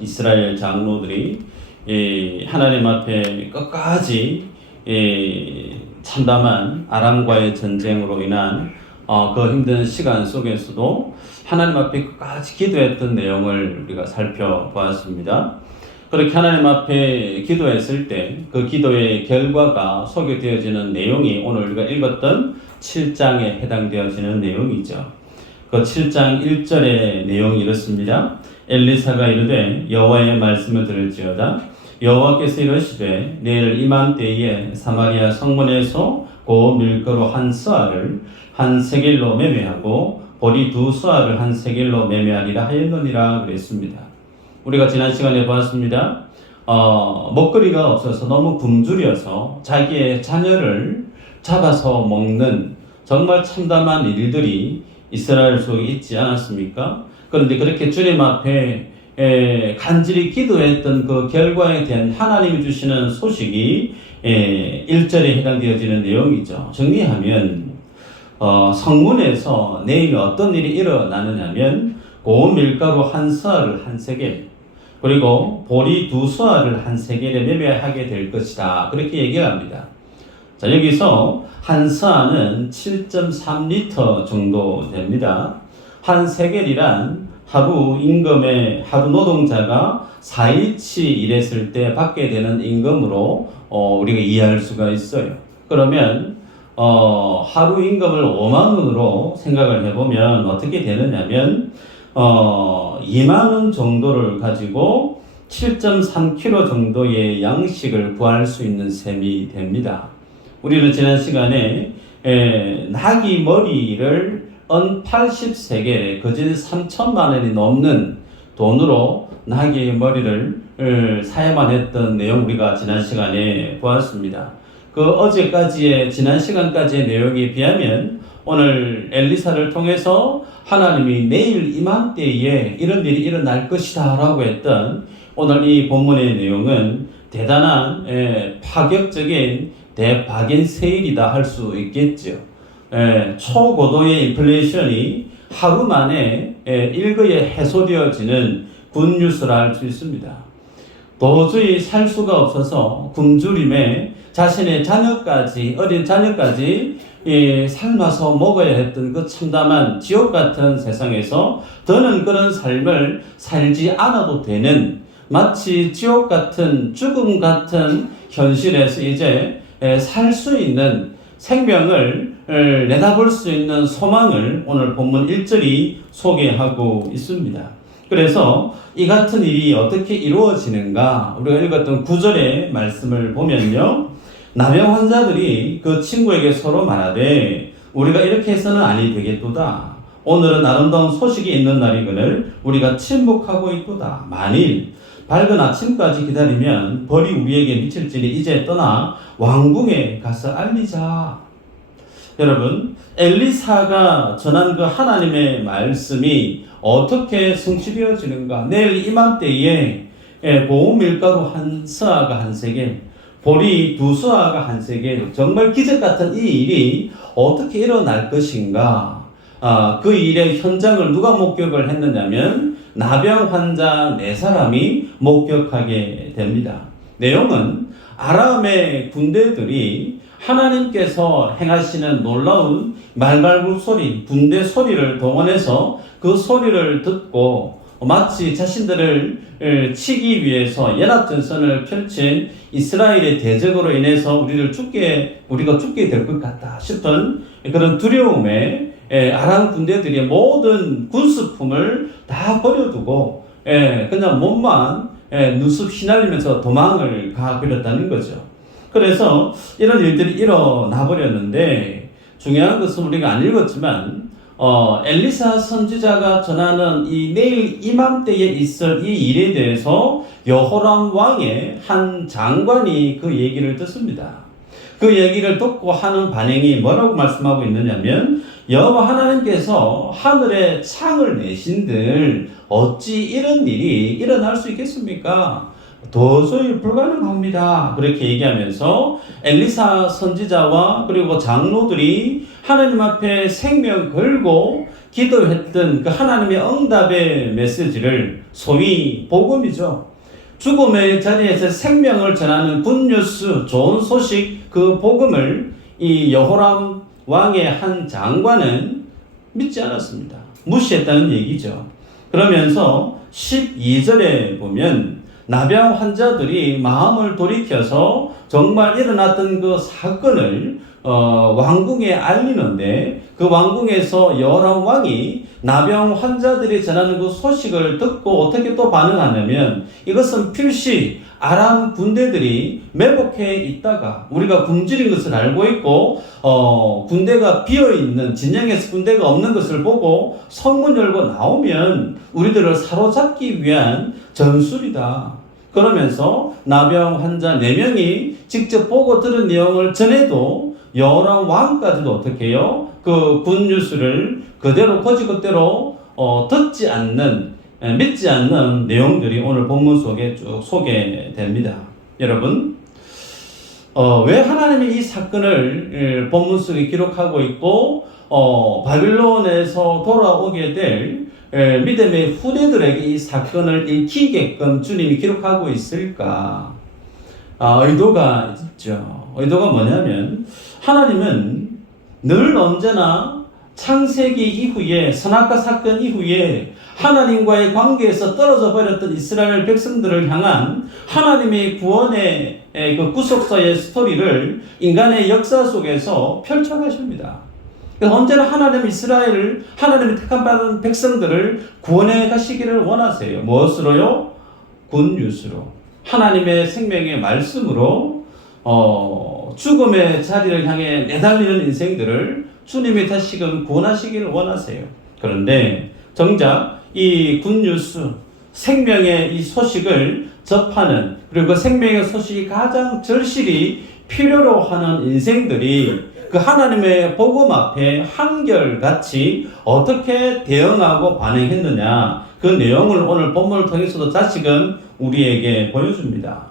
이스라엘 장로들이 하나님 앞에 끝까지 참담한 아람과의 전쟁으로 인한 그 힘든 시간 속에서도 하나님 앞에 끝까지 기도했던 내용을 우리가 살펴보았습니다. 그렇게 하나님 앞에 기도했을 때 그 기도의 결과가 소개되어지는 내용이 오늘 우리가 읽었던 7장에 해당되어지는 내용이죠. 그 7장 1절의 내용이 이렇습니다. 엘리사가 이르되 여호와의 말씀을 들을지어다. 여호와께서 이르시되 내일 이맘때에 사마리아 성문에서 고 밀가루 한 스아를 한 세겔로 매매하고 보리 두 스아를 한 세겔로 매매하리라 하였느니라 그랬습니다. 우리가 지난 시간에 보았습니다. 먹거리가 없어서 너무 굶주려서 자기의 자녀를 잡아서 먹는 정말 참담한 일들이 이스라엘 속에 있지 않았습니까? 그런데 그렇게 주님 앞에 간절히 기도했던 그 결과에 대한 하나님이 주시는 소식이 1절에 해당되어지는 내용이죠. 정리하면 성문에서 내일 어떤 일이 일어나느냐면 고운 밀가루 한 스아를 한 세겔 그리고 보리 두 스아를 한 세겔에 매매하게 될 것이다. 그렇게 얘기합니다. 자, 여기서 한 스아는 7.3리터 정도 됩니다. 한 세겔이란 하루 임금의 하루 노동자가 4일치 일했을 때 받게 되는 임금으로 우리가 이해할 수가 있어요. 그러면 하루 임금을 5만 원으로 생각을 해보면 어떻게 되느냐면 2만 원 정도를 가지고 7.3kg 정도의 양식을 구할 수 있는 셈이 됩니다. 우리는 지난 시간에 나귀 머리를 은 80세겔에 거진 3천만 원이 넘는 돈으로 나귀의 머리를 사야만 했던 내용 우리가 지난 시간에 보았습니다. 그 어제까지의 지난 시간까지의 내용에 비하면 오늘 엘리사를 통해서 하나님이 내일 이맘때에 이런 일이 일어날 것이다 라고 했던 오늘 이 본문의 내용은 대단한 파격적인 대박인 세일이다 할 수 있겠죠. 초고도의 인플레이션이 하루 만에 일거에 해소되어지는 굿뉴스라 할 수 있습니다. 도저히 살 수가 없어서 굶주림에 자신의 자녀까지 어린 자녀까지 삶아서 먹어야 했던 그 참담한 지옥 같은 세상에서 더는 그런 삶을 살지 않아도 되는 마치 지옥 같은 죽음 같은 현실에서 이제 살 수 있는 생명을 내다볼 수 있는 소망을 오늘 본문 1절이 소개하고 있습니다. 그래서 이 같은 일이 어떻게 이루어지는가 우리가 읽었던 9절의 말씀을 보면요. 나병 환자들이 그 친구에게 서로 말하되 우리가 이렇게 해서는 아니 되겠도다. 오늘은 아름다운 소식이 있는 날이거늘 우리가 침묵하고 있도다. 만일 밝은 아침까지 기다리면 벌이 우리에게 미칠지니 이제 떠나 왕궁에 가서 알리자. 여러분, 엘리사가 전한 그 하나님의 말씀이 어떻게 성취되어지는가? 내일 이맘때에 고운 밀가루 한 스아가 한 세겔, 보리 두 스아가 한 세겔, 정말 기적 같은 이 일이 어떻게 일어날 것인가? 그 일의 현장을 누가 목격을 했느냐면 나병 환자 4사람이 목격하게 됩니다. 내용은 아람의 군대들이 하나님께서 행하시는 놀라운 말발굽 소리, 군대 소리를 동원해서 그 소리를 듣고 마치 자신들을 치기 위해서 연합전선을 펼친 이스라엘의 대적으로 인해서 우리가 죽게 될 것 같다 싶은 그런 두려움에 아람 군대들이 모든 군수품을 다 버려두고 그냥 몸만 눈썹 휘날리면서 도망을 가버렸다는 거죠. 그래서 이런 일들이 일어나 버렸는데 중요한 것은 우리가 안 읽었지만 엘리사 선지자가 전하는 이 내일 이맘때에 있을 이 일에 대해서 여호람 왕의 한 장관이 그 얘기를 듣습니다. 그 얘기를 듣고 하는 반응이 뭐라고 말씀하고 있느냐면 여호와 하나님께서 하늘에 창을 내신들 어찌 이런 일이 일어날 수 있겠습니까? 도저히 불가능합니다. 그렇게 얘기하면서 엘리사 선지자와 그리고 장로들이 하나님 앞에 생명 걸고 기도했던 그 하나님의 응답의 메시지를 소위 복음이죠. 죽음의 자리에서 생명을 전하는 굿뉴스, 좋은 소식, 그 복음을 이 여호람 왕의 한 장관은 믿지 않았습니다. 무시했다는 얘기죠. 그러면서 12절에 보면 나병 환자들이 마음을 돌이켜서 정말 일어났던 그 사건을 왕궁에 알리는데, 그 왕궁에서 여호람 왕이 나병 환자들이 전하는 그 소식을 듣고 어떻게 또 반응하냐면, 이것은 필시 아람 군대들이 매복해 있다가 우리가 굶주린 것을 알고 있고 군대가 비어있는, 진영에서 군대가 없는 것을 보고 성문 열고 나오면 우리들을 사로잡기 위한 전술이다. 그러면서 나병 환자 4명이 직접 보고 들은 내용을 전해도 여호람 왕까지도 어떻게 해요? 그 굿뉴스를 그대로 거짓대로 듣지 않는, 믿지 않는 내용들이 오늘 본문 속에 쭉 소개됩니다. 여러분, 왜 하나님이 이 사건을 본문 속에 기록하고 있고 바빌론에서 돌아오게 될 믿음의 후대들에게 이 사건을 읽히게끔 주님이 기록하고 있을까? 의도가 있죠. 의도가 뭐냐면, 하나님은 늘 언제나 창세기 이후에, 선악과 사건 이후에 하나님과의 관계에서 떨어져 버렸던 이스라엘 백성들을 향한 하나님의 구원의 그 구속사의 스토리를 인간의 역사 속에서 펼쳐가십니다. 언제나 하나님의 택함받은 백성들을 구원해 가시기를 원하세요. 무엇으로요? 굿뉴스로, 하나님의 생명의 말씀으로 죽음의 자리를 향해 내달리는 인생들을 주님이 다시금 구원하시기를 원하세요. 그런데 정작 이 굿뉴스, 생명의 이 소식을 접하는, 그리고 그 생명의 소식이 가장 절실히 필요로 하는 인생들이 그 하나님의 복음 앞에 한결같이 어떻게 대응하고 반응했느냐, 그 내용을 오늘 본문을 통해서도 다시금 우리에게 보여줍니다.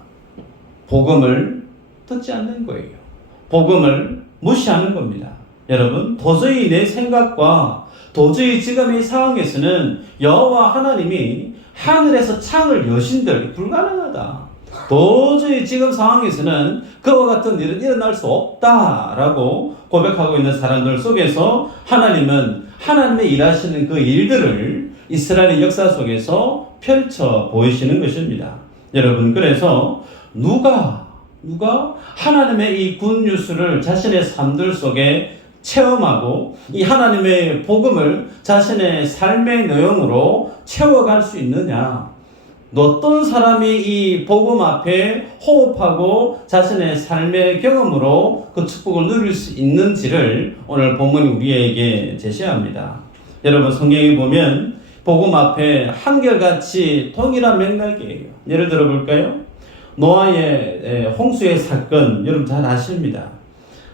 복음을 듣지 않는 거예요. 복음을 무시하는 겁니다. 여러분, 도저히 내 생각과 도저히 지금 이 상황에서는 여호와 하나님이 하늘에서 창을 여신들 불가능하다. 도저히 지금 상황에서는 그와 같은 일은 일어날 수 없다라고 고백하고 있는 사람들 속에서 하나님은 하나님의 일하시는 그 일들을 이스라엘의 역사 속에서 펼쳐 보이시는 것입니다. 여러분, 그래서 누가 하나님의 이 굿뉴스를 자신의 삶들 속에 체험하고 이 하나님의 복음을 자신의 삶의 내용으로 채워갈 수 있느냐, 어떤 사람이 이 복음 앞에 호흡하고 자신의 삶의 경험으로 그 축복을 누릴 수 있는지를 오늘 본문이 우리에게 제시합니다. 여러분, 성경에 보면 복음 앞에 한결같이 동일한 맥락이에요. 예를 들어 볼까요? 노아의 홍수의 사건, 여러분 잘 아십니다.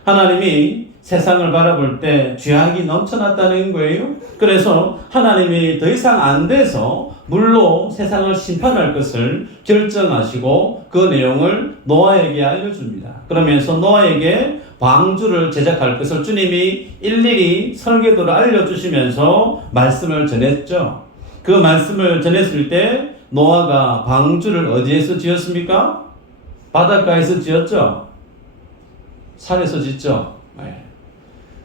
하나님이 세상을 바라볼 때 죄악이 넘쳐났다는 거예요. 그래서 하나님이 더 이상 안 돼서 물로 세상을 심판할 것을 결정하시고 그 내용을 노아에게 알려줍니다. 그러면서 노아에게 방주를 제작할 것을 주님이 일일이 설계도를 알려주시면서 말씀을 전했죠. 그 말씀을 전했을 때 노아가 방주를 어디에서 지었습니까? 바닷가에서 지었죠. 산에서 짓죠. 네.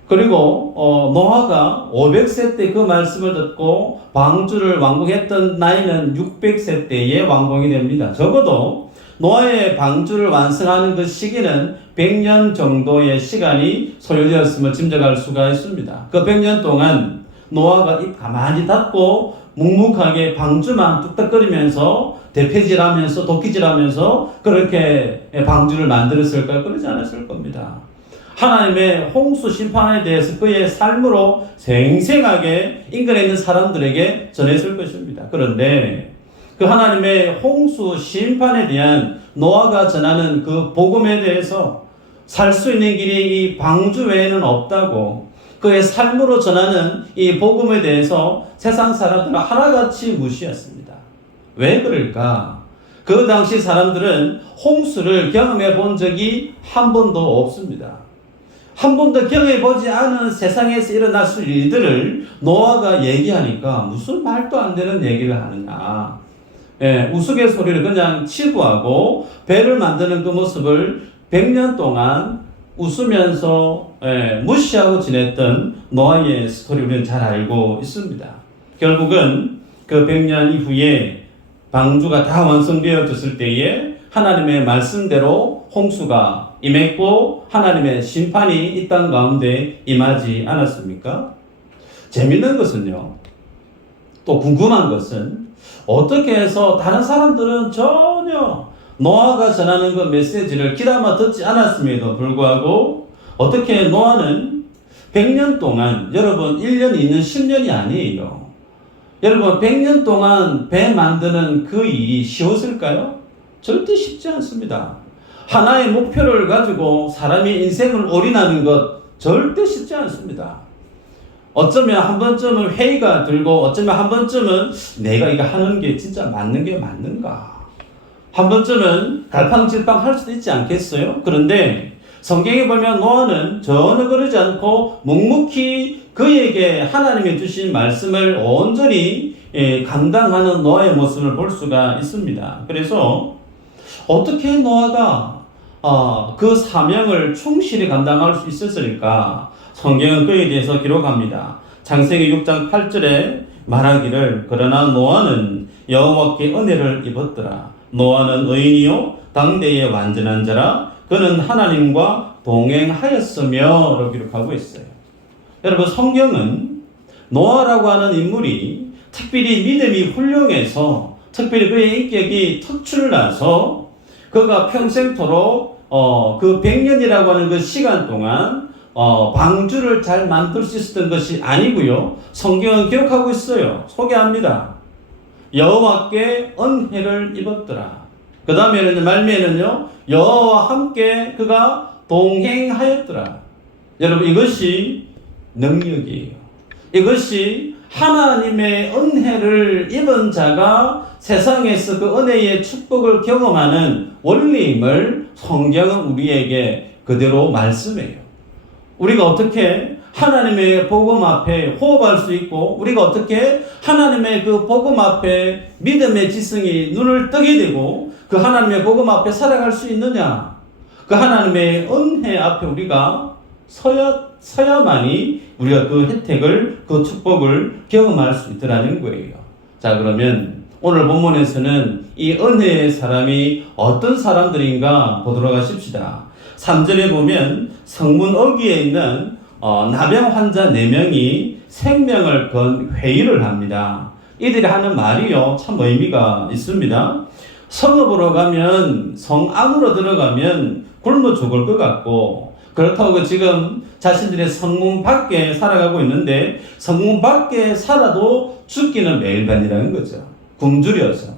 그리고 노아가 500세 때 그 말씀을 듣고 방주를 완공했던 나이는 600세 때에 완공이 됩니다. 적어도 노아의 방주를 완성하는 그 시기는 100년 정도의 시간이 소요되었음을 짐작할 수가 있습니다. 그 100년 동안 노아가 입 가만히 닫고 묵묵하게 방주만 뚝딱거리면서 대패질하면서 도끼질하면서 그렇게 방주를 만들었을까요? 그러지 않았을 겁니다. 하나님의 홍수 심판에 대해서 그의 삶으로 생생하게 인근에 있는 사람들에게 전했을 것입니다. 그런데 그 하나님의 홍수 심판에 대한 노아가 전하는 그 복음에 대해서 살 수 있는 길이 이 방주 외에는 없다고, 그의 삶으로 전하는 이 복음에 대해서 세상 사람들은 하나같이 무시했습니다. 왜 그럴까? 그 당시 사람들은 홍수를 경험해 본 적이 한 번도 없습니다. 한 번도 경험해보지 않은 세상에서 일어날 수 있는 일들을 노아가 얘기하니까 무슨 말도 안 되는 얘기를 하느냐. 예, 우스갯소리를 그냥 치부하고 배를 만드는 그 모습을 100년 동안 웃으면서 무시하고 지냈던 노아의 스토리 우리는 잘 알고 있습니다. 결국은 그 100년 이후에 방주가 다 완성되어졌을 때에 하나님의 말씀대로 홍수가 임했고 하나님의 심판이 이 땅 가운데 임하지 않았습니까? 재밌는 것은요, 또 궁금한 것은 어떻게 해서 다른 사람들은 전혀 노아가 전하는 그 메시지를 귀담아 듣지 않았음에도 불구하고 어떻게 노아는 100년 동안, 여러분 1년, 2년, 10년이 아니에요. 여러분 100년 동안 배 만드는 그 일이 쉬웠을까요? 절대 쉽지 않습니다. 하나의 목표를 가지고 사람의 인생을 올인하는 것 절대 쉽지 않습니다. 어쩌면 한 번쯤은 회의가 들고 어쩌면 한 번쯤은 내가 이거 하는 게 진짜 맞는 게 맞는가? 한 번쯤은 갈팡질팡 할 수도 있지 않겠어요? 그런데 성경에 보면 노아는 전혀 그러지 않고 묵묵히 그에게 하나님이 주신 말씀을 온전히 감당하는 노아의 모습을 볼 수가 있습니다. 그래서 어떻게 노아가 그 사명을 충실히 감당할 수 있었을까? 성경은 그에 대해서 기록합니다. 창세기 6장 8절에 말하기를 그러나 노아는 여호와께 은혜를 입었더라. 노아는 의인이요 당대의 완전한 자라. 그는 하나님과 동행하였으며 라고 기록하고 있어요. 여러분 성경은 노아라고 하는 인물이 특별히 믿음이 훌륭해서 특별히 그의 인격이 특출나서 그가 평생토록 그 100년이라고 하는 그 시간 동안 방주를 잘 만들 수 있었던 것이 아니고요. 성경은 기록하고 있어요. 소개합니다. 여호와께 은혜를 입었더라. 그 다음에는 말미에는요, 여호와와 함께 그가 동행하였더라. 여러분 이것이 능력이에요. 이것이 하나님의 은혜를 입은 자가 세상에서 그 은혜의 축복을 경험하는 원리임을 성경은 우리에게 그대로 말씀해요. 우리가 어떻게 하나님의 복음 앞에 호흡할 수 있고 우리가 어떻게 하나님의 그 복음 앞에 믿음의 지성이 눈을 뜨게 되고 그 하나님의 복음 앞에 살아갈 수 있느냐? 그 하나님의 은혜 앞에 우리가 서야만이 우리가 그 혜택을, 그 축복을 경험할 수 있더라는 거예요. 자, 그러면 오늘 본문에서는 이 은혜의 사람이 어떤 사람들인가 보도록 하십시다. 3절에 보면 성문 어귀에 있는 나병 환자 4명이 생명을 건 회의를 합니다. 이들이 하는 말이요 참 의미가 있습니다. 성읍으로 가면, 성 안으로 들어가면 굶어 죽을 것 같고 그렇다고 지금 자신들의 성문 밖에 살아가고 있는데 성문 밖에 살아도 죽기는 매일반이라는 거죠. 굶주려서.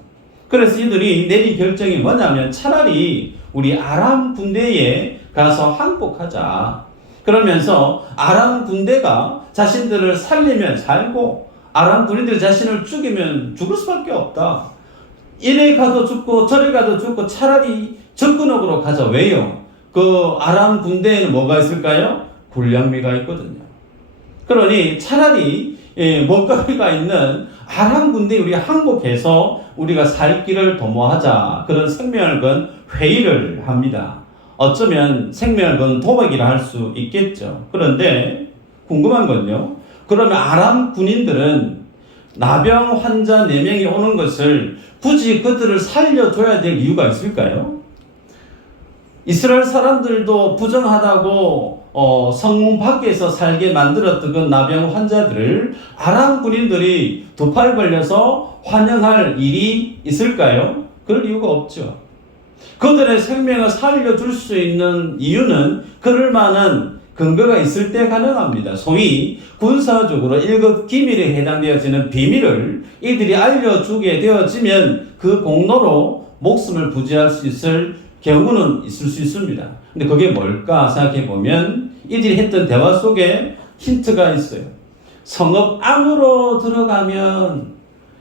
그래서 이들이 내린 결정이 뭐냐면 차라리 우리 아람 군대에 가서 항복하자. 그러면서 아람 군대가 자신들을 살리면 살고 아람 군인들이 자신을 죽이면 죽을 수밖에 없다. 이래 가도 죽고 저래 가도 죽고 차라리 적군으로 가자. 왜요? 그 아람 군대에는 뭐가 있을까요? 군량미가 있거든요. 그러니 차라리 먹거리가 있는 아람 군대에 우리가 항복해서 우리가 살 길을 도모하자. 그런 생명을 건 회의를 합니다. 어쩌면 생명을 건 도박이라 할 수 있겠죠. 그런데 궁금한 건요. 그러면 아람 군인들은 나병 환자 4명이 오는 것을 굳이 그들을 살려줘야 될 이유가 있을까요? 이스라엘 사람들도 부정하다고 성문 밖에서 살게 만들었던 그 나병 환자들을 아람 군인들이 두 팔 벌려서 환영할 일이 있을까요? 그럴 이유가 없죠. 그들의 생명을 살려줄 수 있는 이유는 그럴 만한 근거가 있을 때 가능합니다. 소위 군사적으로 1급 기밀에 해당되어지는 비밀을 이들이 알려주게 되어지면 그 공로로 목숨을 부지할 수 있을 경우는 있을 수 있습니다. 근데 그게 뭘까 생각해 보면 이들이 했던 대화 속에 힌트가 있어요. 성읍 안으로 들어가면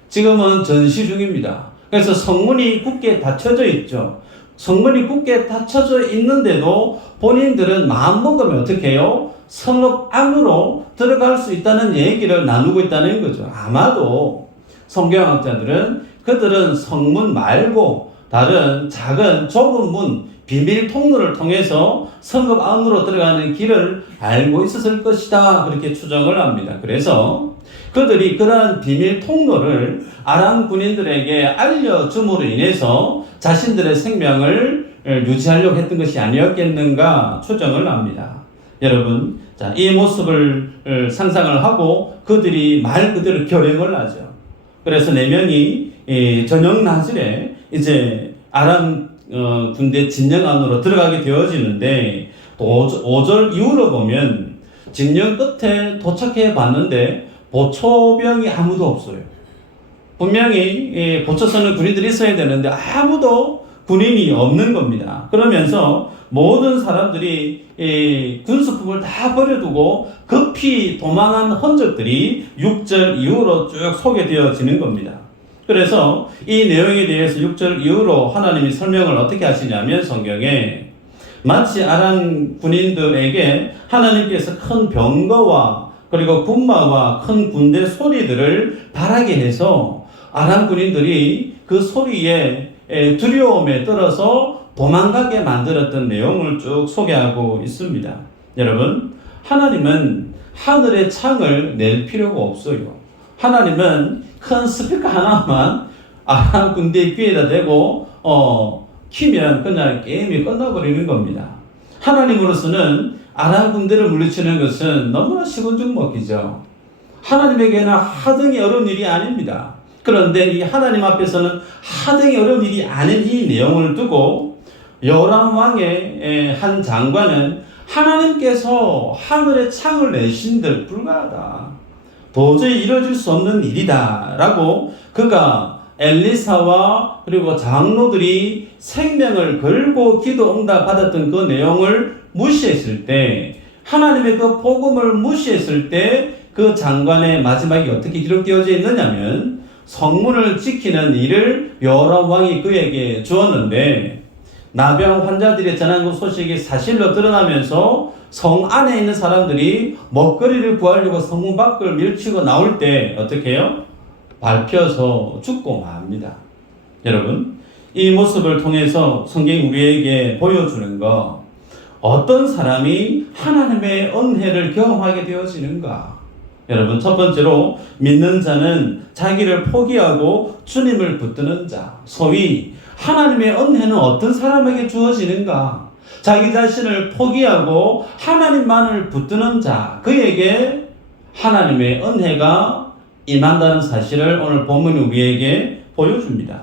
지금은 전시 중입니다. 그래서 성문이 굳게 닫혀져 있죠. 성문이 굳게 닫혀져 있는데도 본인들은 마음먹으면 어떻게 해요? 성읍 안으로 들어갈 수 있다는 얘기를 나누고 있다는 거죠. 아마도 성경학자들은 그들은 성문 말고 다른 작은 좁은 문, 비밀 통로를 통해서 성읍 안으로 들어가는 길을 알고 있었을 것이다. 그렇게 추정을 합니다. 그래서 그들이 그러한 비밀 통로를 아람 군인들에게 알려줌으로 인해서 자신들의 생명을 유지하려고 했던 것이 아니었겠는가 추정을 합니다. 여러분, 자, 이 모습을 상상을 하고 그들이 말 그대로 결행을 하죠. 그래서 4명이 저녁 낮에 이제 아람 군대 진영 안으로 들어가게 되어지는데, 또 5절 이후로 보면 진영 끝에 도착해 봤는데 보초병이 아무도 없어요. 분명히 보초서는 군인들이 있어야 되는데 아무도 군인이 없는 겁니다. 그러면서 모든 사람들이 군수품을 다 버려두고 급히 도망한 흔적들이 6절 이후로 쭉 소개되어지는 겁니다. 그래서 이 내용에 대해서 6절 이후로 하나님이 설명을 어떻게 하시냐면, 성경에 마치 아람 군인들에게 하나님께서 큰 병거와 그리고 군마와 큰 군대 소리들을 바라게 해서 아람 군인들이 그 소리에 두려움에 떨어서 도망가게 만들었던 내용을 쭉 소개하고 있습니다. 여러분, 하나님은 하늘의 창을 낼 필요가 없어요. 하나님은 큰 스피커 하나만 아람 군대의 귀에다 대고 키면 그냥 게임이 끝나버리는 겁니다. 하나님으로서는 아람 군대를 물리치는 것은 너무나 시군죽먹이죠. 하나님에게는 하등이 어려운 일이 아닙니다. 그런데 이 하나님 앞에서는 하등이 어려운 일이 아닌 이 내용을 두고 요람 왕의 한 장관은 하나님께서 하늘의 창을 내신들 불가하다, 도저히 이루어질 수 없는 일이다 라고 그가 엘리사와 그리고 장로들이 생명을 걸고 기도 응답 받았던 그 내용을 무시했을 때, 하나님의 그 복음을 무시했을 때 그 장관의 마지막이 어떻게 기록되어져 있느냐면, 성문을 지키는 일을 요람 왕이 그에게 주었는데 나병 환자들이 전한 그 소식이 사실로 드러나면서 성 안에 있는 사람들이 먹거리를 구하려고 성문 밖을 밀치고 나올 때 어떻게 해요? 밟혀서 죽고 맙니다. 여러분, 이 모습을 통해서 성경이 우리에게 보여주는 거, 어떤 사람이 하나님의 은혜를 경험하게 되어지는가? 여러분, 첫 번째로 믿는 자는 자기를 포기하고 주님을 붙드는 자, 소위 하나님의 은혜는 어떤 사람에게 주어지는가? 자기 자신을 포기하고 하나님만을 붙드는 자, 그에게 하나님의 은혜가 임한다는 사실을 오늘 본문이 우리에게 보여줍니다.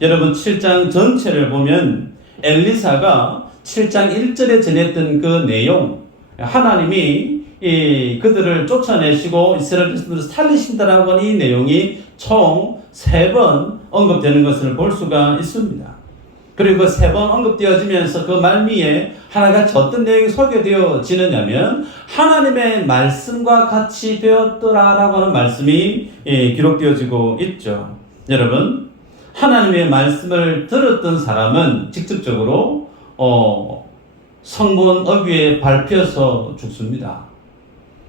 여러분, 7장 전체를 보면 엘리사가 7장 1절에 전했던 그 내용, 하나님이 그들을 쫓아내시고 이스라엘 백성들을 살리신다라고 하는 이 내용이 총 3번 언급되는 것을 볼 수가 있습니다. 그리고 그 3번 언급되어지면서 그 말미에 하나같이 어떤 내용이 소개되어지느냐면, 하나님의 말씀과 같이 되었더라라고 하는 말씀이 기록되어지고 있죠. 여러분, 하나님의 말씀을 들었던 사람은 직접적으로 성문 어귀에 밟혀서 죽습니다.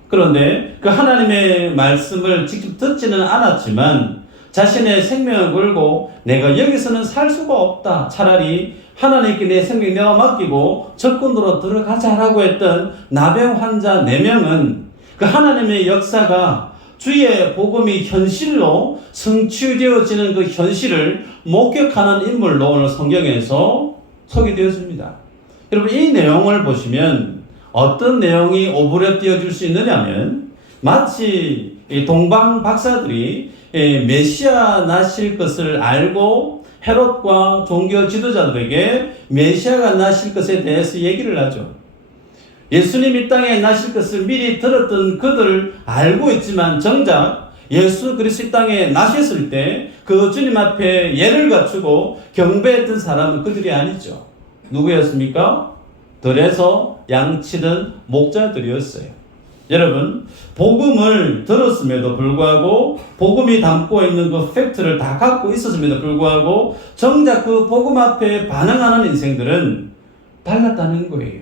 그런데 그 하나님의 말씀을 직접 듣지는 않았지만 자신의 생명을 걸고 내가 여기서는 살 수가 없다, 차라리 하나님께 내 생명 내가 맡기고 적군으로 들어가자라고 했던 나병 환자 4명은 그 하나님의 역사가 주의 복음이 현실로 성취되어지는 그 현실을 목격하는 인물로 오늘 성경에서 소개되었습니다. 여러분, 이 내용을 보시면 어떤 내용이 오버랩되어질 수 있느냐면, 마치 동방 박사들이 메시아 나실 것을 알고 헤롯과 종교 지도자들에게 메시아가 나실 것에 대해서 얘기를 하죠. 예수님 이 땅에 나실 것을 미리 들었던 그들 알고 있지만 정작 예수 그리스도 이 땅에 나셨을 때 그 주님 앞에 예를 갖추고 경배했던 사람은 그들이 아니죠. 누구였습니까? 들에서 양치던 목자들이었어요. 여러분, 복음을 들었음에도 불구하고 복음이 담고 있는 그 팩트를 다 갖고 있었음에도 불구하고 정작 그 복음 앞에 반응하는 인생들은 달랐다는 거예요.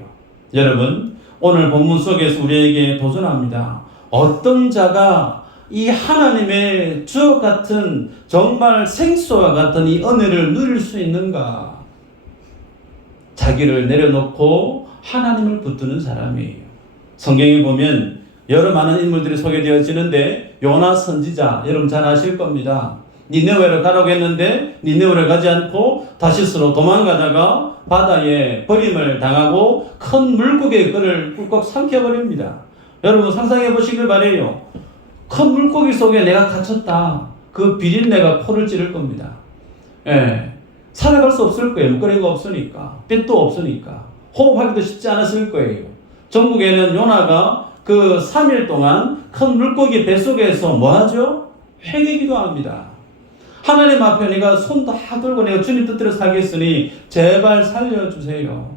여러분, 오늘 본문 속에서 우리에게 도전합니다. 어떤 자가 이 하나님의 주옥 같은 정말 생수와 같은 이 은혜를 누릴 수 있는가? 자기를 내려놓고 하나님을 붙드는 사람이에요. 성경에 보면 여러 많은 인물들이 소개되어지는데 요나 선지자 여러분 잘 아실 겁니다. 니느웨로 가라고 했는데 니느웨를 가지 않고 다시스로 도망가다가 바다에 버림을 당하고 큰 물고기의 그를 꿀꺽 삼켜버립니다. 여러분 상상해 보시길 바래요. 큰 물고기 속에 내가 갇혔다. 그 비린내가 코를 찌를 겁니다. 예, 살아갈 수 없을 거예요. 먹거리가 없으니까, 빛도 없으니까, 호흡하기도 쉽지 않았을 거예요. 전국에는 요나가 그 3일 동안 큰 물고기 뱃속에서 뭐 하죠? 회개기도 합니다. 하나님 앞에 내가 손 다 들고 내가 주님 뜻대로 살겠으니 제발 살려주세요.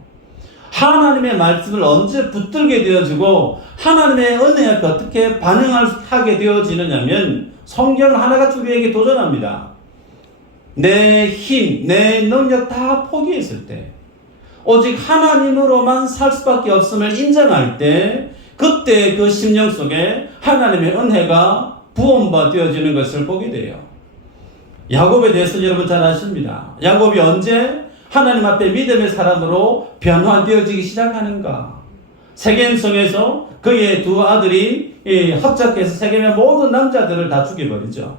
하나님의 말씀을 언제 붙들게 되어지고 하나님의 은혜 앞에 어떻게 반응하게 되어지느냐면 성경을 하나같이 우리에게 도전합니다. 내 힘, 내 능력 다 포기했을 때 오직 하나님으로만 살 수밖에 없음을 인정할 때 그때 그 심령 속에 하나님의 은혜가 부음바 되어지는 것을 보게 돼요. 야곱에 대해서 여러분 잘 아십니다. 야곱이 언제 하나님 앞에 믿음의 사람으로 변화되어지기 시작하는가? 세겜성에서 그의 두 아들이 합작해서 세겜의 모든 남자들을 다 죽여버리죠.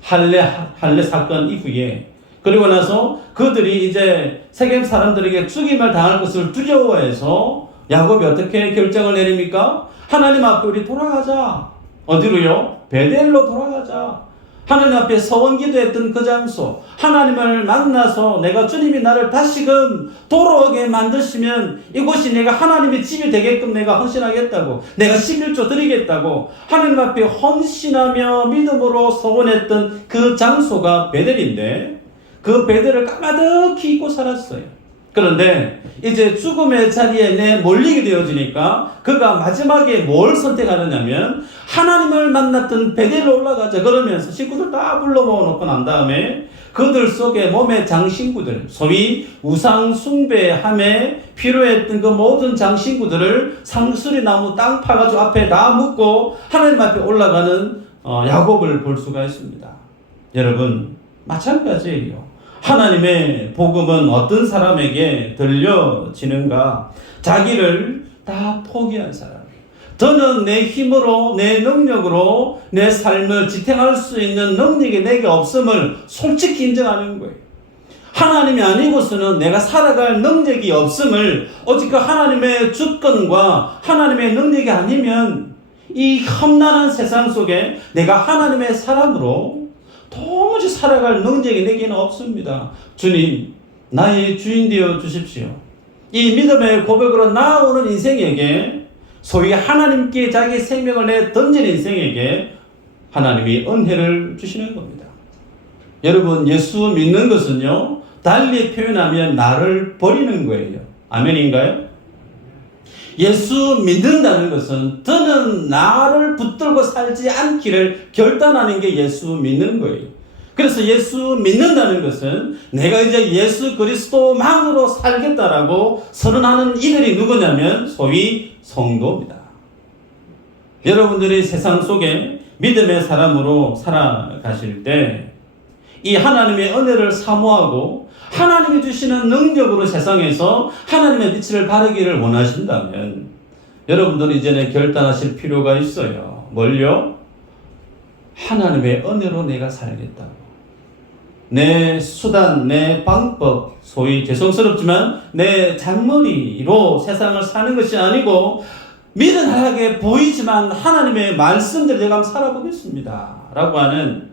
할례 사건 이후에. 그리고 나서 그들이 이제 세겜 사람들에게 죽임을 당할 것을 두려워해서 야곱이 어떻게 결정을 내립니까? 하나님 앞에 우리 돌아가자. 어디로요? 베델로 돌아가자. 하나님 앞에 서원기도했던 그 장소, 하나님을 만나서 내가 주님이 나를 다시금 돌아오게 만드시면 이곳이 내가 하나님의 집이 되게끔 내가 헌신하겠다고, 내가 11조 드리겠다고 하나님 앞에 헌신하며 믿음으로 서원했던 그 장소가 베델인데 그 베델을 까마득히 잊고 살았어요. 그런데 이제 죽음의 자리에 몰리게 되어지니까 그가 마지막에 뭘 선택하느냐면 하나님을 만났던 베델로 올라가자 그러면서 식구들 다 불러 모아놓고 난 다음에 그들 속에 몸의 장신구들, 소위 우상 숭배함에 필요했던 그 모든 장신구들을 상수리나무 땅 파가지고 앞에 다 묻고 하나님 앞에 올라가는 야곱을 볼 수가 있습니다. 여러분 마찬가지예요. 하나님의 복음은 어떤 사람에게 들려지는가? 자기를 다 포기한 사람. 저는 내 힘으로, 내 능력으로 내 삶을 지탱할 수 있는 능력이 내게 없음을 솔직히 인정하는 거예요. 하나님이 아니고서는 내가 살아갈 능력이 없음을 오직 그 하나님의 주권과 하나님의 능력이 아니면 이 험난한 세상 속에 내가 하나님의 사람으로 도무지 살아갈 능력이 내게는 없습니다. 주님, 나의 주인 되어 주십시오. 이 믿음의 고백으로 나아오는 인생에게, 소위 하나님께 자기 생명을 내 던진 인생에게 하나님이 은혜를 주시는 겁니다. 여러분, 예수 믿는 것은요, 달리 표현하면 나를 버리는 거예요. 아멘인가요? 예수 믿는다는 것은 저는 나를 붙들고 살지 않기를 결단하는 게 예수 믿는 거예요. 그래서 예수 믿는다는 것은 내가 이제 예수 그리스도만으로 살겠다라고 선언하는 이들이 누구냐면 소위 성도입니다. 여러분들이 세상 속에 믿음의 사람으로 살아가실 때 이 하나님의 은혜를 사모하고 하나님이 주시는 능력으로 세상에서 하나님의 빛을 바르기를 원하신다면 여러분들은 이제는 결단하실 필요가 있어요. 뭘요? 하나님의 은혜로 내가 살겠다고. 내 수단, 내 방법, 소위 죄송스럽지만 내 잔머리로 세상을 사는 것이 아니고 미련하게 보이지만 하나님의 말씀대로 내가 한번 살아보겠습니다 라고 하는,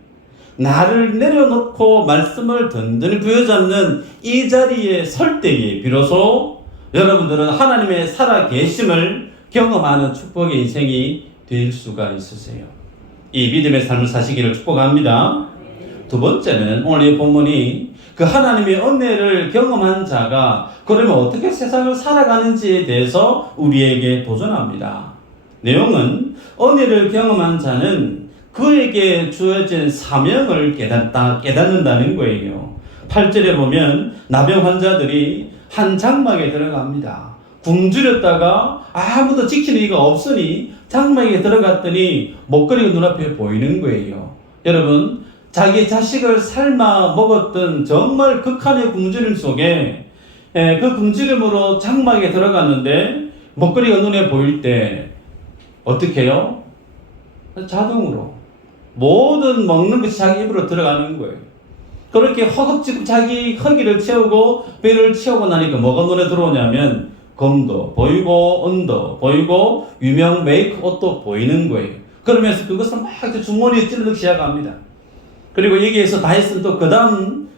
나를 내려놓고 말씀을 든든히 부여잡는 이 자리에 설 때에 비로소 여러분들은 하나님의 살아계심을 경험하는 축복의 인생이 될 수가 있으세요. 이 믿음의 삶을 사시기를 축복합니다. 두 번째는 오늘 이 본문이 그 하나님의 은혜를 경험한 자가 그러면 어떻게 세상을 살아가는지에 대해서 우리에게 도전합니다. 내용은 은혜를 경험한 자는 그에게 주어진 사명을 깨닫는다는 거예요. 8절에 보면 나병 환자들이 한 장막에 들어갑니다. 굶주렸다가 아무도 지키는 이가 없으니 장막에 들어갔더니 먹거리가 눈앞에 보이는 거예요. 여러분, 자기 자식을 삶아 먹었던 정말 극한의 굶주림 속에 그 굶주림으로 장막에 들어갔는데 먹거리가 눈에 보일 때 어떻게 해요? 자동으로 모든 먹는 것이 자기 입으로 들어가는 거예요. 그렇게 허겁지겁 자기 허기를 채우고 배를 채우고 나니까 뭐가 눈에 들어오냐면 검도 보이고 은도 보이고 유명 메이크 옷도 보이는 거예요. 그러면서 그것을 막 주머니에 찔러넣기 시작합니다. 그리고 여기에서 다이슨 또 그 다음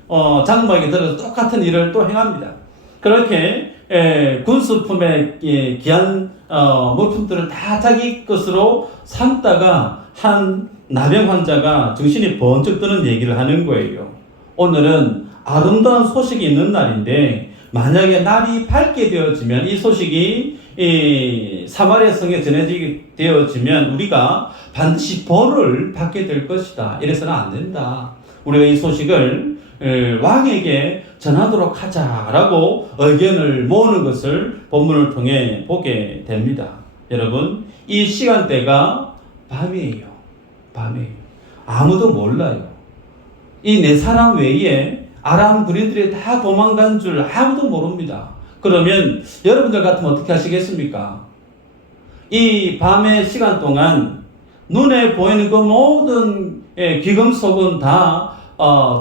장막에 들어서 똑같은 일을 또 행합니다. 그렇게 군수품의 귀한 물품들을 다 자기 것으로 삼다가 한 나병 환자가 정신이 번쩍 드는 얘기를 하는 거예요. 오늘은 아름다운 소식이 있는 날인데 만약에 날이 밝게 되어지면 이 소식이 사마리아 성에 전해지게 되어지면 우리가 반드시 벌을 받게 될 것이다. 이래서는 안 된다. 우리가 이 소식을 왕에게 전하도록 하자라고 의견을 모으는 것을 본문을 통해 보게 됩니다. 여러분, 이 시간대가 밤이에요. 아무도 몰라요. 이 네 사람 외에 아람 군인들이 다 도망간 줄 아무도 모릅니다. 그러면 여러분들 같으면 어떻게 하시겠습니까? 이 밤의 시간 동안 눈에 보이는 그 모든 귀금속은 다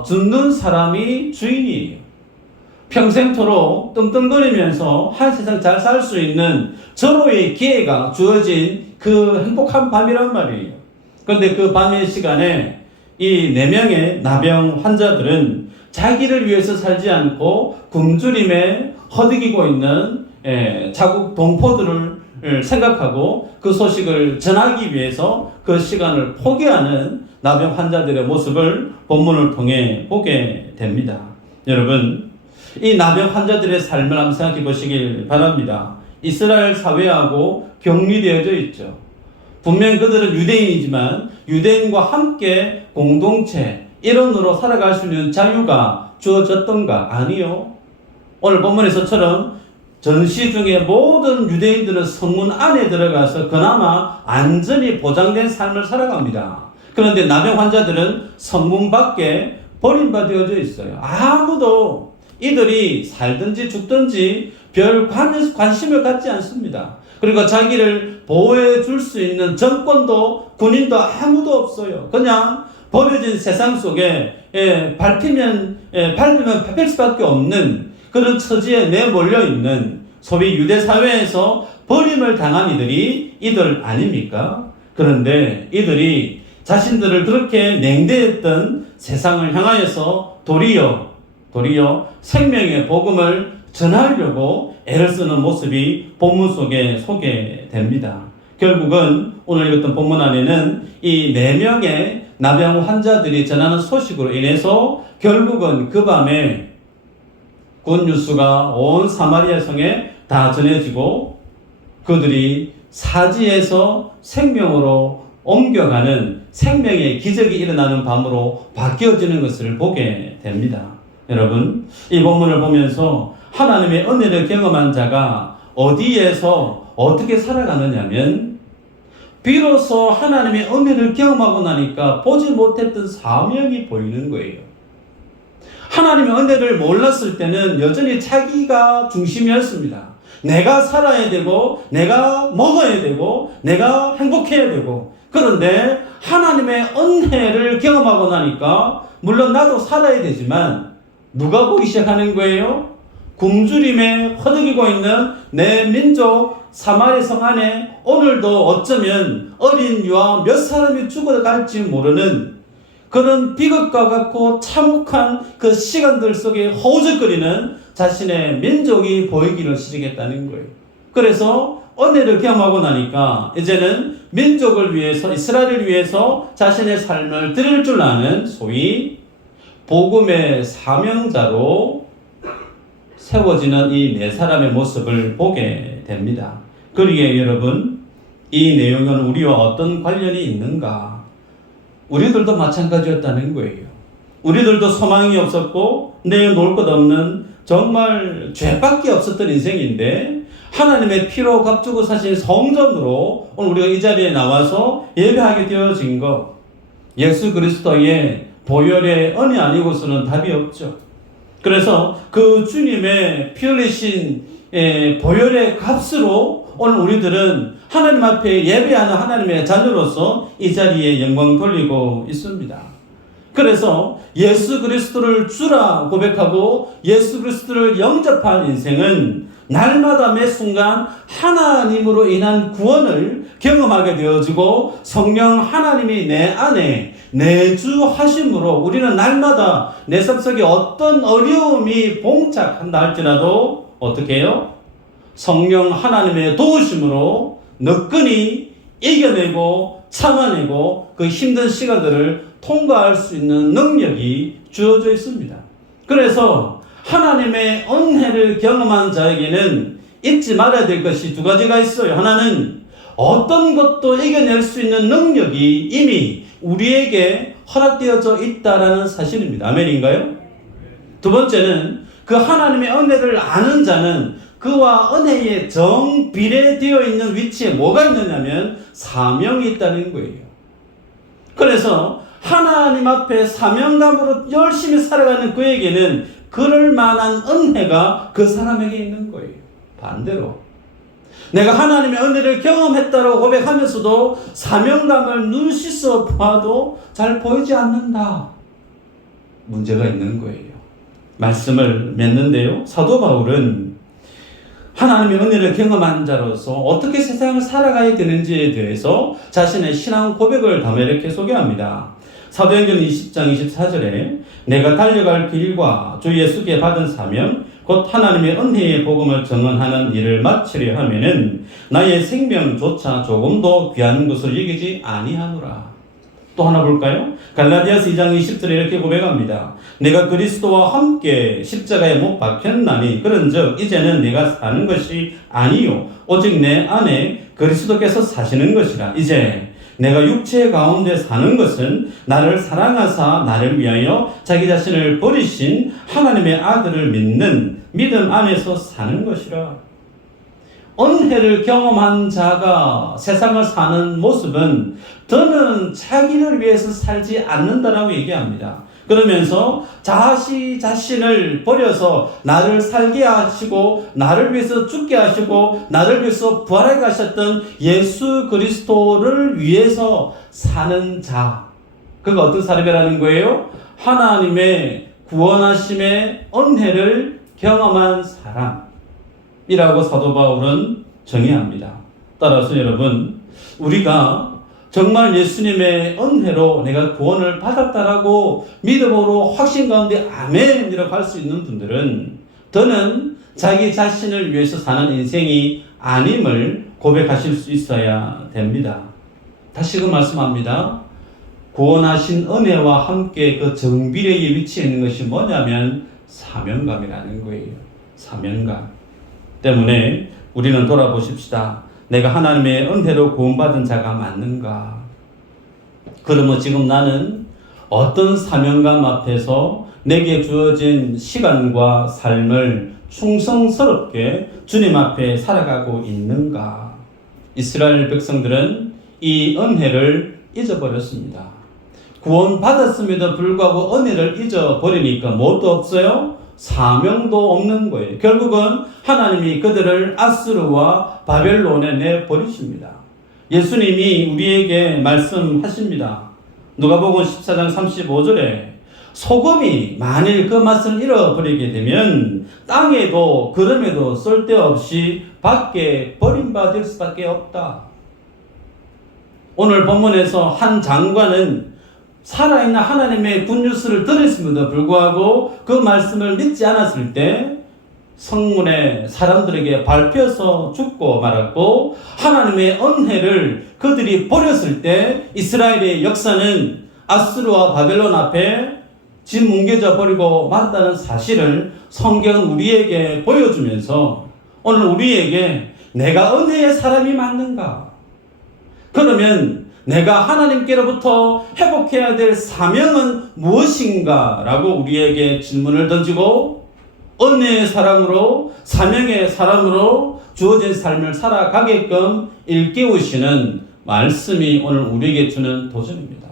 죽는 사람이 주인이에요. 평생토록 떵떵거리면서 한 세상 잘 살 수 있는 절호의 기회가 주어진 그 행복한 밤이란 말이에요. 그런데 그 밤의 시간에 이 4명의 나병 환자들은 자기를 위해서 살지 않고 굶주림에 허덕이고 있는 자국 동포들을 생각하고 그 소식을 전하기 위해서 그 시간을 포기하는 나병 환자들의 모습을 본문을 통해 보게 됩니다. 여러분, 이 나병 환자들의 삶을 한번 생각해 보시길 바랍니다. 이스라엘 사회하고 격리되어져 있죠. 분명 그들은 유대인이지만 유대인과 함께 공동체, 일원으로 살아갈 수 있는 자유가 주어졌던가? 아니요. 오늘 본문에서처럼 전시 중에 모든 유대인들은 성문 안에 들어가서 그나마 안전이 보장된 삶을 살아갑니다. 그런데 나병 환자들은 성문 밖에 버림받아져 있어요. 아무도 이들이 살든지 죽든지 별 관심을 갖지 않습니다. 그리고 자기를 보호해 줄 수 있는 정권도 군인도 아무도 없어요. 그냥 버려진 세상 속에 밟히면 밟힐 수밖에 없는 그런 처지에 내몰려 있는 소위 유대 사회에서 버림을 당한 이들이 이들 아닙니까? 그런데 이들이 자신들을 그렇게 냉대했던 세상을 향하여서 도리어 생명의 복음을 전하려고 애를 쓰는 모습이 본문 속에 소개됩니다. 결국은 오늘 읽었던 본문 안에는 이 4명의 나병 환자들이 전하는 소식으로 인해서 결국은 그 밤에 굿뉴스가 온 사마리아 성에 다 전해지고 그들이 사지에서 생명으로 옮겨가는 생명의 기적이 일어나는 밤으로 바뀌어지는 것을 보게 됩니다. 여러분, 이 본문을 보면서 하나님의 은혜를 경험한 자가 어디에서 어떻게 살아가느냐면 비로소 하나님의 은혜를 경험하고 나니까 보지 못했던 사명이 보이는 거예요. 하나님의 은혜를 몰랐을 때는 여전히 자기가 중심이었습니다. 내가 살아야 되고 내가 먹어야 되고 내가 행복해야 되고, 그런데 하나님의 은혜를 경험하고 나니까 물론 나도 살아야 되지만 누가 보기 시작하는 거예요? 굶주림에 허덕이고 있는 내 민족 사마리아 성 안에 오늘도 어쩌면 어린 유아 몇 사람이 죽어갈지 모르는 그런 비극과 같고 참혹한 그 시간들 속에 허우적거리는 자신의 민족이 보이기를 시작했다는 거예요. 그래서 은혜를 경험하고 나니까 이제는 민족을 위해서, 이스라엘을 위해서 자신의 삶을 드릴 줄 아는 소위 복음의 사명자로 세워지는 이 4사람의 모습을 보게 됩니다. 그러기에 여러분, 이 내용은 우리와 어떤 관련이 있는가? 우리들도 마찬가지였다는 거예요. 우리들도 소망이 없었고 내놓을 것 없는 정말 죄밖에 없었던 인생인데 하나님의 피로 값주고 사신 성전으로 오늘 우리가 이 자리에 나와서 예배하게 되어진 것, 예수 그리스도의 보혈의 은혜 아니고서는 답이 없죠. 그래서 그 주님의 피 흘리신 보혈의 값으로 오늘 우리들은 하나님 앞에 예배하는 하나님의 자녀로서 이 자리에 영광 돌리고 있습니다. 그래서 예수 그리스도를 주라 고백하고 예수 그리스도를 영접한 인생은 날마다 매 순간 하나님으로 인한 구원을 경험하게 되어지고 성령 하나님이 내 안에 내주하심으로 우리는 날마다 내 삶 속에 어떤 어려움이 봉착한다 할지라도 어떻게 해요? 성령 하나님의 도우심으로 너끈히 이겨내고 참아내고 그 힘든 시간들을 통과할 수 있는 능력이 주어져 있습니다. 그래서 하나님의 은혜를 경험한 자에게는 잊지 말아야 될 것이 두 가지가 있어요. 하나는 어떤 것도 이겨낼 수 있는 능력이 이미 우리에게 허락되어져 있다라는 사실입니다. 아멘인가요? 두 번째는 그 하나님의 은혜를 아는 자는 그와 은혜에 정비례되어 있는 위치에 뭐가 있느냐면 사명이 있다는 거예요. 그래서 하나님 앞에 사명감으로 열심히 살아가는 그에게는 그럴 만한 은혜가 그 사람에게 있는 거예요. 반대로 내가 하나님의 은혜를 경험했다고 고백하면서도 사명감을 눈 씻어 봐도 잘 보이지 않는다. 문제가 있는 거예요. 말씀을 맺는데요. 사도 바울은 하나님의 은혜를 경험한 자로서 어떻게 세상을 살아가야 되는지에 대해서 자신의 신앙 고백을 담아 이렇게 소개합니다. 사도행전 20장 24절에 내가 달려갈 길과 주 예수께 받은 사명 곧 하나님의 은혜의 복음을 증언하는 일을 마치려 하면은 나의 생명조차 조금도 귀한 것을 여기지 아니하노라. 또 하나 볼까요? 갈라디아서 2장 20절에 이렇게 고백합니다. 내가 그리스도와 함께 십자가에 못 박혔나니 그런즉 이제는 내가 사는 것이 아니요 오직 내 안에 그리스도께서 사시는 것이라. 이제 내가 육체 가운데 사는 것은 나를 사랑하사 나를 위하여 자기 자신을 버리신 하나님의 아들을 믿는 믿음 안에서 사는 것이라. 은혜를 경험한 자가 세상을 사는 모습은 더는 자기를 위해서 살지 않는다라고 얘기합니다. 그러면서 자신을 버려서 나를 살게 하시고 나를 위해서 죽게 하시고 나를 위해서 부활하게 하셨던 예수 그리스도를 위해서 사는 자, 그가 어떤 사람이라는 거예요? 하나님의 구원하심의 은혜를 경험한 사람이라고 사도 바울은 정의합니다. 따라서 여러분, 우리가 정말 예수님의 은혜로 내가 구원을 받았다라고 믿음으로 확신 가운데 아멘이라고 할 수 있는 분들은 더는 자기 자신을 위해서 사는 인생이 아님을 고백하실 수 있어야 됩니다. 다시금 말씀합니다. 구원하신 은혜와 함께 그 정비례에 위치해 있는 것이 뭐냐면 사명감이라는 거예요. 사명감 때문에 우리는 돌아보십시다. 내가 하나님의 은혜로 구원받은 자가 맞는가? 그러면 지금 나는 어떤 사명감 앞에서 내게 주어진 시간과 삶을 충성스럽게 주님 앞에 살아가고 있는가? 이스라엘 백성들은 이 은혜를 잊어버렸습니다. 구원받았음에도 불구하고 은혜를 잊어버리니까 뭣도 없어요? 사명도 없는 거예요. 결국은 하나님이 그들을 아수르와 바벨론에 내버리십니다. 예수님이 우리에게 말씀하십니다. 누가복음 14장 35절에 소금이 만일 그 맛을 잃어버리게 되면 땅에도 구름에도 쓸데없이 밖에 버림받을 수밖에 없다. 오늘 본문에서 한 장관은 살아있는 하나님의 굿뉴스를 들었음에도 불구하고 그 말씀을 믿지 않았을 때 성문에 사람들에게 밟혀서 죽고 말았고, 하나님의 은혜를 그들이 버렸을 때 이스라엘의 역사는 아수르와 바벨론 앞에 짓 뭉개져 버리고 말았다는 사실을 성경은 우리에게 보여주면서 오늘 우리에게 내가 은혜의 사람이 맞는가? 그러면 내가 하나님께로부터 회복해야 될 사명은 무엇인가? 라고 우리에게 질문을 던지고 은혜의 사람으로 사명의 사람으로 주어진 삶을 살아가게끔 일깨우시는 말씀이 오늘 우리에게 주는 도전입니다.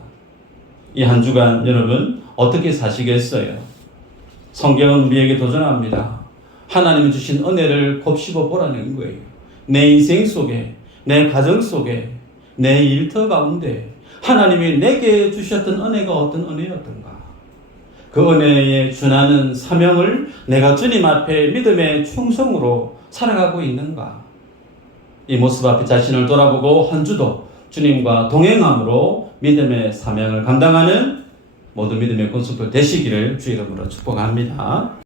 이 한 주간 여러분 어떻게 사시겠어요? 성경은 우리에게 도전합니다. 하나님이 주신 은혜를 곱씹어 보라는 거예요. 내 인생 속에, 내 가정 속에, 내 일터 가운데 하나님이 내게 주셨던 은혜가 어떤 은혜였던가? 그 은혜에 준하는 사명을 내가 주님 앞에 믿음의 충성으로 살아가고 있는가? 이 모습 앞에 자신을 돌아보고 한 주도 주님과 동행함으로 믿음의 사명을 감당하는 모든 믿음의 권속들 되시기를 주 이름으로 축복합니다.